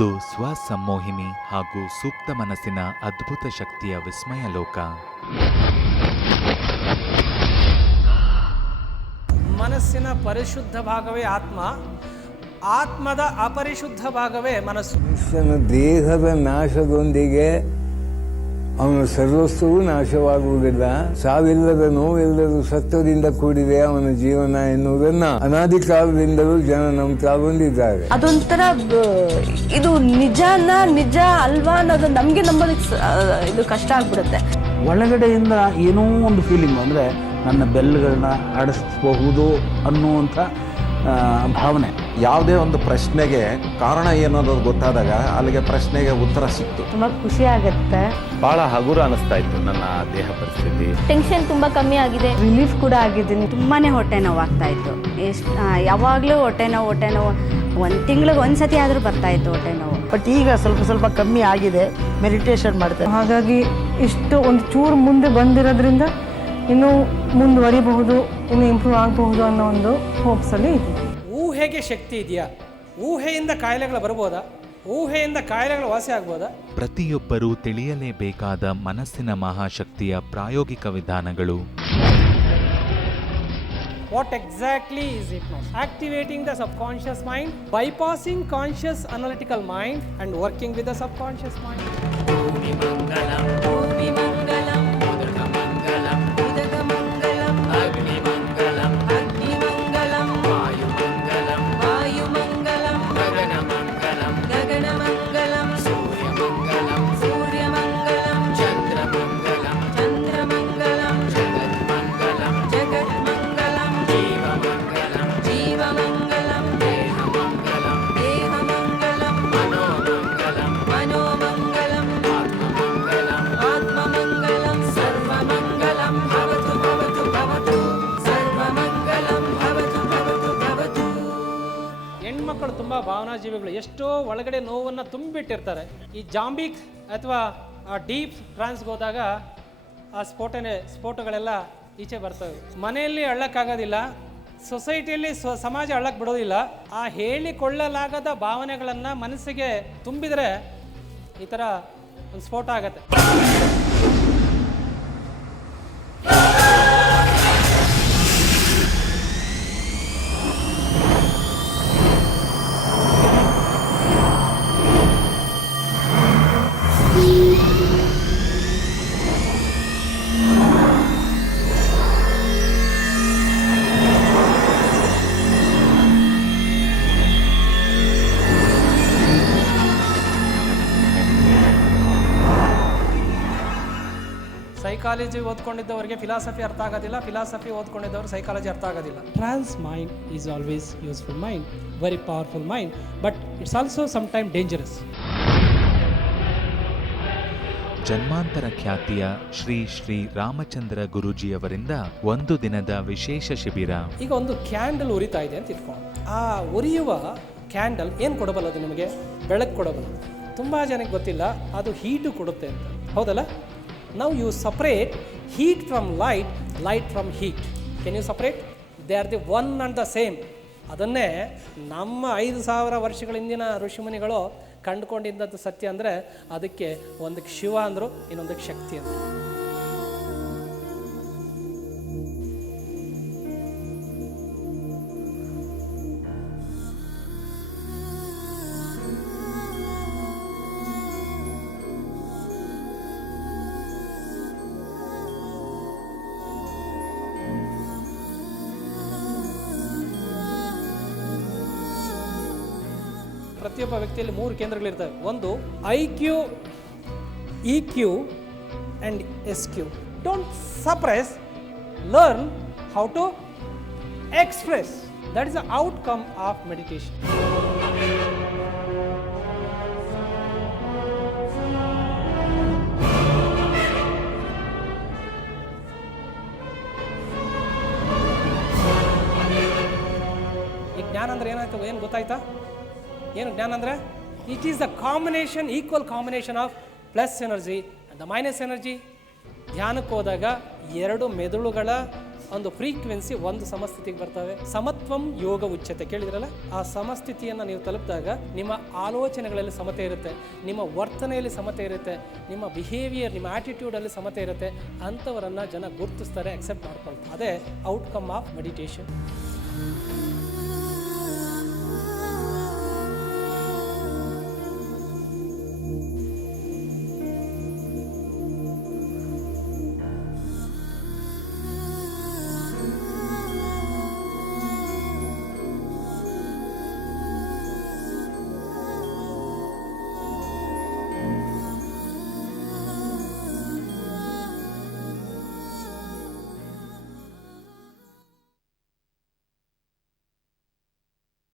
ಇದು ಸ್ವಸಂಮೋಹಿನಿ ಹಾಗೂ ಸೂಕ್ತ ಮನಸ್ಸಿನ ಅದ್ಭುತ ಶಕ್ತಿಯ ವಿಸ್ಮಯ ಲೋಕ. ಮನಸ್ಸಿನ ಪರಿಶುದ್ಧ ಭಾಗವೇ ಆತ್ಮ, ಆತ್ಮದ ಅಪರಿಶುದ್ಧ ಭಾಗವೇ ಮನಸ್ಸು. ಮನುಷ್ಯನ ದೇಹದ ನಾಶದೊಂದಿಗೆ ಅವನ ಸರ್ವಸ್ವವೂ ನಾಶವಾಗುವುದಿಲ್ಲ. ಸಾವಿಲ್ಲದ ನೋವಿಲ್ಲದ ಸತ್ವದಿಂದ ಕೂಡಿದೆ ಅವನ ಜೀವನ ಎನ್ನುವುದನ್ನ ಅನಾದಿ ಕಾಲದಿಂದಲೂ ಜನ ನಂಬ್ತಾ ಬಂದಿದ್ದಾರೆ. ಅದೊಂಥರ ಇದು ನಿಜ ಅಲ್ವಾ ಅನ್ನೋದು ನಮ್ಗೆ ನಂಬೋದಕ್ಕೆ ಇದು ಕಷ್ಟ ಆಗ್ಬಿಡುತ್ತೆ. ಒಳಗಡೆಯಿಂದ ಏನೋ ಒಂದು ಫೀಲಿಂಗ್ ಅಂದರೆ ನನ್ನ ಬೆಲ್ಲುಗಳನ್ನ ಆಡಿಸಬಹುದು ಅನ್ನುವಂಥ ಭಾವನೆ. ಯಾವುದೇ ಒಂದು ಪ್ರಶ್ನೆಗೆ ಕಾರಣ ಏನೋದು ಗೊತ್ತಾದಾಗ ಅಲ್ಲಿಗೆ ಪ್ರಶ್ನೆಗೆ ಉತ್ತರ ಸಿಕ್ತು. ತುಂಬಾ ಖುಷಿ ಆಗುತ್ತೆ. ಬಹಳ ಹಗುರ ಅನಿಸ್ತಾ ಇತ್ತು ನನ್ನ ದೇಹ ಪರಿಸ್ಥಿತಿ. ಟೆನ್ಷನ್ ತುಂಬಾ ಕಮ್ಮಿ ಆಗಿದೆ. ರಿಲೀಫ್ ಕೂಡ ಆಗಿದ್ದೀನಿ. ತುಂಬಾನೇ ಹೊಟ್ಟೆ ನೋವು ಆಗ್ತಾ ಇತ್ತು. ಯಾವಾಗಲೂ ಹೊಟ್ಟೆ ನೋವು ಒಂದು ತಿಂಗಳಿಗೆ ಒಂದ್ಸತಿ ಆದರೂ ಬರ್ತಾ ಇತ್ತು ಹೊಟ್ಟೆ ನೋವು. ಬಟ್ ಈಗ ಸ್ವಲ್ಪ ಕಮ್ಮಿ ಆಗಿದೆ. ಮೆಡಿಟೇಷನ್ ಮಾಡ್ತೇನೆ. ಹಾಗಾಗಿ ಇಷ್ಟು ಒಂದು ಚೂರು ಮುಂದೆ ಬಂದಿರೋದ್ರಿಂದ ಇನ್ನೂ ಮುಂದುವರಿಬಹುದು, ಇನ್ನು ಇಂಪ್ರೂವ್ ಆಗಬಹುದು ಅನ್ನೋ ಒಂದು ಹೋಪ್ಸಲ್ಲಿ ಇದೆ. ಊಹೆಗೆ ಶಕ್ತಿ ಇದೆಯಾ? ಊಹೆಯಿಂದ ಕಾಯಿಲೆಗಳು ಬರ್ಬೋದಾ? ಊಹೆಯಿಂದ ಕಾಯಿಲೆಗಳು ವಾಸಿ ಆಗ್ಬೋದಾ? ಪ್ರತಿಯೊಬ್ಬರೂ ತಿಳಿಯಲೇಬೇಕಾದ ಮನಸ್ಸಿನ ಮಹಾಶಕ್ತಿಯ ಪ್ರಾಯೋಗಿಕ ವಿಧಾನಗಳು. What exactly is hypnosis? Activating the subconscious mind, bypassing conscious analytical mind and working with the subconscious mind. ಹೆಣ್ಮಕ್ಕಳು ತುಂಬ ಭಾವನಾಜೀವಿಗಳು. ಎಷ್ಟೋ ಒಳಗಡೆ ನೋವನ್ನು ತುಂಬಿಟ್ಟಿರ್ತಾರೆ. ಈ ಜಾಂಬಿಕ್ ಅಥವಾ ಡೀಪ್ ಟ್ರಾನ್ಸ್ಗೆ ಹೋದಾಗ ಆ ಸ್ಫೋಟಗಳೆಲ್ಲ ಈಚೆ ಬರ್ತವೆ. ಮನೆಯಲ್ಲಿ ಅಳ್ಳಕ್ಕಾಗೋದಿಲ್ಲ, ಸೊಸೈಟಿಯಲ್ಲಿ ಸಮಾಜ ಅಳ್ಳಕ್ಕೆ ಬಿಡೋದಿಲ್ಲ. ಆ ಹೇಳಿಕೊಳ್ಳಲಾಗದ ಭಾವನೆಗಳನ್ನು ಮನಸ್ಸಿಗೆ ತುಂಬಿದರೆ ಈ ಥರ ಒಂದು ಸ್ಫೋಟ ಆಗತ್ತೆ. ಸೈಕಾಲಜಿ ಓದ್ಕೊಂಡಿದ್ದವರಿಗೆ ಫಿಲಾಸಫಿ ಅರ್ಥ ಆಗೋದಿಲ್ಲ, ಫಿಲಾಸಫಿ ಓದ್ಕೊಂಡಿದ್ದವರು ಸೈಕಾಲಜಿ ಅರ್ಥ ಆಗೋದಿಲ್ಲ. Trance mind is always useful mind, very powerful mind, but it's also some time dangerous. ಜನ್ಮಾಂತರ ಖ್ಯಾತಿಯ ಶ್ರೀ ರಾಮಚಂದ್ರ ಗುರೂಜಿಯವರಿಂದ ಒಂದು ದಿನದ ವಿಶೇಷ ಶಿಬಿರ. ಈಗ ಒಂದು ಕ್ಯಾಂಡಲ್ ಉರಿತಾ ಇದೆ ಅಂತ ಇಟ್ಕೊಂಡು, ಆ ಉರಿಯುವ ಕ್ಯಾಂಡಲ್ ಏನು ಕೊಡಬಲ್ಲದು? ನಿಮಗೆ ಬೆಳಕು ಕೊಡಬಲ್ಲದು. ತುಂಬ ಜನಕ್ಕೆ ಗೊತ್ತಿಲ್ಲ ಅದು ಹೀಟು ಕೊಡುತ್ತೆ ಅಂತ, ಹೌದಲ್ಲ? Now you separate heat from light, light from heat. Can you separate? They are the one and the same. ಅದನ್ನೇ ನಮ್ಮ 5000 ವರ್ಷಗಳ ಹಿಂದಿನ ಋಷಿಮುನಿಗಳು ಕಂಡುಕೊಂಡಿದ್ದದ್ದು ಸತ್ಯ ಅಂದರೆ ಅದಕ್ಕೆ ಒಂದಕ್ಕೆ ಶಿವ ಅಂದರು, ಇನ್ನೊಂದಕ್ಕೆ ಶಕ್ತಿ ಅಂದರು. ಪ್ರತಿಯೊಬ್ಬ ವ್ಯಕ್ತಿಯಲ್ಲಿ 3 ಕೇಂದ್ರಗಳಿರ್ತವೆ. ಒಂದು IQ, EQ and SQ. Don't suppress, learn how to express. That is the outcome of meditation. ಈ ಜ್ಞಾನ ಅಂದ್ರೆ ಏನಾಯ್ತು? ಏನು ಗೊತ್ತಾಯ್ತಾ? ಏನು ಜ್ಞಾನ ಅಂದರೆ? It is the combination, equal combination of plus energy and the minus energy. ಧ್ಯಾನಕ್ಕೆ ಹೋದಾಗ 2 ಮೆದುಳುಗಳ ಒಂದು ಫ್ರೀಕ್ವೆನ್ಸಿ ಒಂದು ಸಮಸ್ಥಿತಿಗೆ ಬರ್ತವೆ. ಸಮತ್ವಂ ಯೋಗ ಉಚ್ಯತೆ ಕೇಳಿದ್ರಲ್ಲ, ಆ ಸಮಸ್ಥಿತಿಯನ್ನು ನೀವು ತಲುಪಿದಾಗ ನಿಮ್ಮ ಆಲೋಚನೆಗಳಲ್ಲಿ ಸಮತೆ ಇರುತ್ತೆ, ನಿಮ್ಮ ವರ್ತನೆಯಲ್ಲಿ ಸಮತೆ ಇರುತ್ತೆ, ನಿಮ್ಮ ಬಿಹೇವಿಯರ್, ನಿಮ್ಮ ಆಟಿಟ್ಯೂಡಲ್ಲಿ ಸಮತೆ ಇರುತ್ತೆ. ಅಂಥವರನ್ನು ಜನ ಗುರುತಿಸ್ತಾರೆ, ಅಕ್ಸೆಪ್ಟ್ ಮಾಡ್ಕೊಳ್ತಾರೆ. ಅದೇ ಔಟ್ಕಮ್ ಆಫ್ ಮೆಡಿಟೇಷನ್.